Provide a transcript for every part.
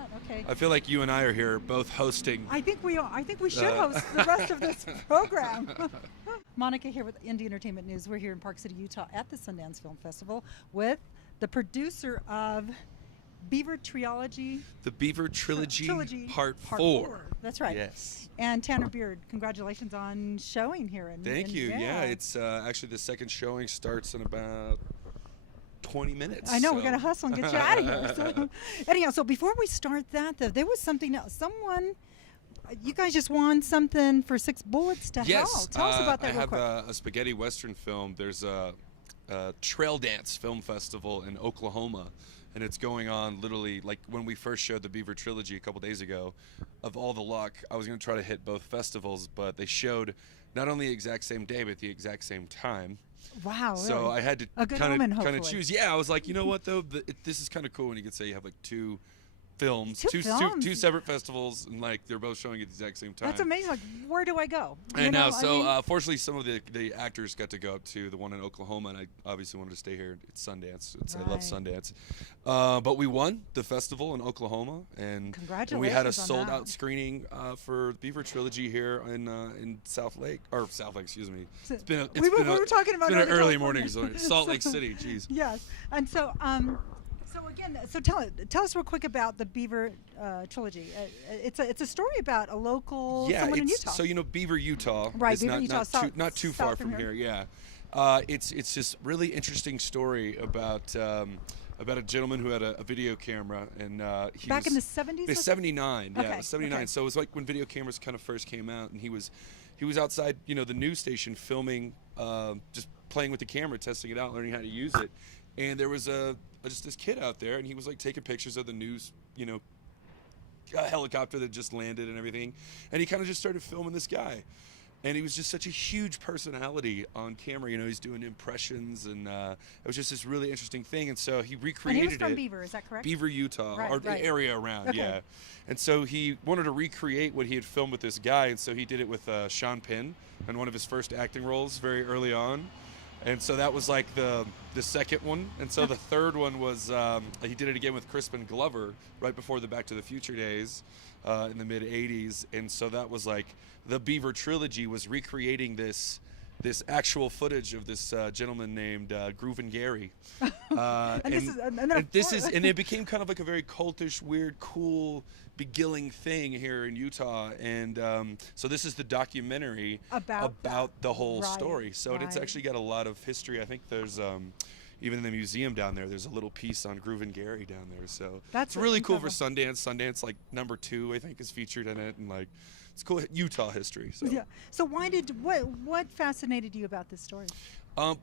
that? Okay. I feel like you and I are here both hosting. I think we are. I think we should host the rest of this program. Monica here with Indie Entertainment News. We're here in Park City, Utah at the Sundance Film Festival with the producer of Beaver Trilogy. The Beaver Trilogy Part 4. That's right. Yes. And Tanner Beard, congratulations on showing here. Thank you. Yeah, it's actually the second showing starts in about 20 minutes. I know, we got to hustle and get you out of here. So, anyhow, so before we start that, though, there was something else. You guys just won something for 6 Bullets to Hell. Tell us about that real quick. I have a spaghetti western film. There's a Trail Dance Film Festival in Oklahoma, and it's going on literally like when we first showed the Beaver Trilogy a couple days ago. Of all the luck, I was going to try to hit both festivals, but they showed not only the exact same day, but the exact same time. Wow. So really? I had to kind of choose. Yeah, I was like, you know what though, this is kind of cool when you could say you have like two films, two separate festivals, and like they're both showing at the exact same time. That's amazing. Like, where do I go? I know. So fortunately, some of the actors got to go up to the one in Oklahoma, and I obviously wanted to stay here. It's Sundance. I love Sundance. But we won the festival in Oklahoma, and we had a sold-out screening for Beaver Trilogy here in South Lake, excuse me. We were talking about an early morning, Salt Lake City. Jeez. Yes, and so. So tell us real quick about the Beaver Trilogy. It's a story about a local someone in Utah. So Beaver, Utah. Right, Beaver, Utah. Not too far from here. Yeah, it's this really interesting story about a gentleman who had a video camera, and he back in the 70s. The 79. Okay. Yeah, 79. Okay. So it was like when video cameras kind of first came out, and he was outside, the news station filming, just playing with the camera, testing it out, learning how to use it, and there was just this kid out there, and he was like taking pictures of the news, a helicopter that just landed and everything, and he kind of just started filming this guy, and he was just such a huge personality on camera. He's doing impressions, and it was just this really interesting thing, and so he recreated it. And he was from Beaver, is that correct? Beaver, Utah, the area around, okay. Yeah. And so he wanted to recreate what he had filmed with this guy, and so he did it with Sean Penn in one of his first acting roles very early on. And so that was like the second one. And so the third one was he did it again with Crispin Glover right before the Back to the Future days in the mid-'80s. And so that was like the Beaver Trilogy was recreating this actual footage of this gentleman named Groovin' Gary. And it became kind of like a very cultish, weird, cool, beguiling thing here in Utah. And so this is the documentary about the whole story. So it's actually got a lot of history. I think there's even in the museum down there's a little piece on Groovin' Gary down there. So it's really cool for Sundance. Sundance, like #2, I think, is featured in it, and like it's cool Utah history. So. Yeah. So what fascinated you about this story?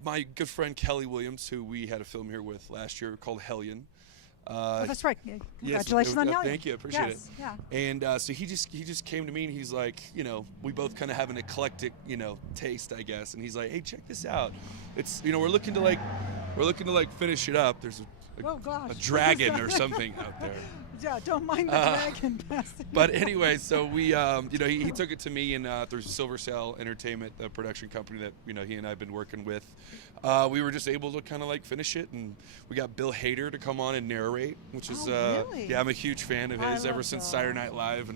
My good friend Kelly Williams, who we had a film here with last year called Hellion. That's right. Congratulations on Hellion. Thank you. I appreciate it. Yeah. And so he just came to me, and he's like, we both kind of have an eclectic, taste, I guess. And he's like, hey, check this out. It's, we're looking to like finish it up. There's a dragon or something out there. Yeah, don't mind the dragon. But anyway, so we, he took it to me, and through Silver Sail Entertainment, the production company that he and I have been working with, we were just able to kind of like finish it, and we got Bill Hader to come on and narrate, which is really? I'm a huge fan of his ever since Saturday Night Live,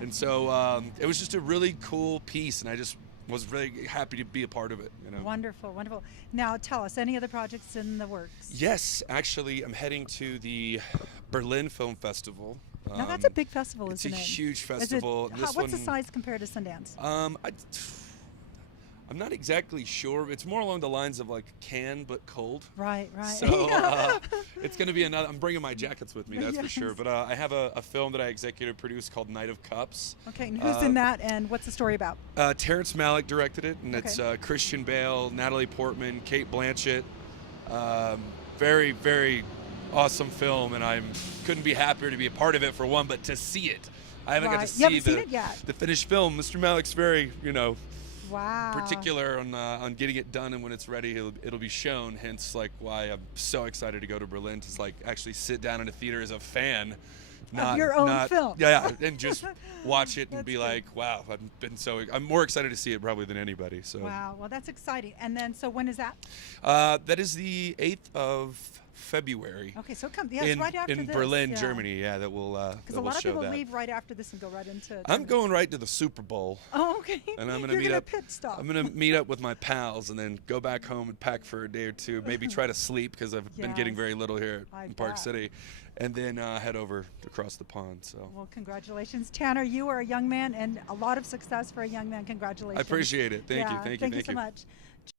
and so it was just a really cool piece, and I just was really happy to be a part of it. Wonderful. Now tell us, any other projects in the works? Yes, actually, I'm heading to the Berlin Film Festival. Now that's a big festival, isn't it? It's a huge festival. What's the size compared to Sundance? I'm not exactly sure. It's more along the lines of like Cannes, but cold. Right. So it's going to be another. I'm bringing my jackets with me, that's for sure. But I have a film that I executive produced called Night of Cups. Okay, and who's in that, and what's the story about? Terrence Malick directed it, and it's Christian Bale, Natalie Portman, Kate Blanchett. Very, very awesome film, and I couldn't be happier to be a part of it, for one, but to see it. I haven't got to see the finished film. Mr. Malick's very, particular on getting it done, and when it's ready, it'll be shown. Hence, like, why I'm so excited to go to Berlin to like actually sit down in a theater as a fan, of your own film. Yeah, and just watch it and That's be good. like, wow, I'm more excited to see it probably than anybody. So Wow, well, that's exciting. And then, so when is that? that is the 8th of February. Okay, so come, yeah, it's right after in this. Berlin, yeah. Germany. Yeah, that will Because a lot of show people that. leave right after this and go right into. I'm going right to the Super Bowl. Oh, okay. And I'm going to You're meet gonna up. pit stop. I'm going to meet up with my pals and then go back home and pack for a day or two. Maybe try to sleep because I've been getting Yes. very little here I in Park bet. City, and then head over across the pond. So Well, congratulations, Tanner. You are a young man, and a lot of success for a young man. Congratulations. I appreciate it. Thank you. Yeah, Thank you. Thank you Thank so you. much.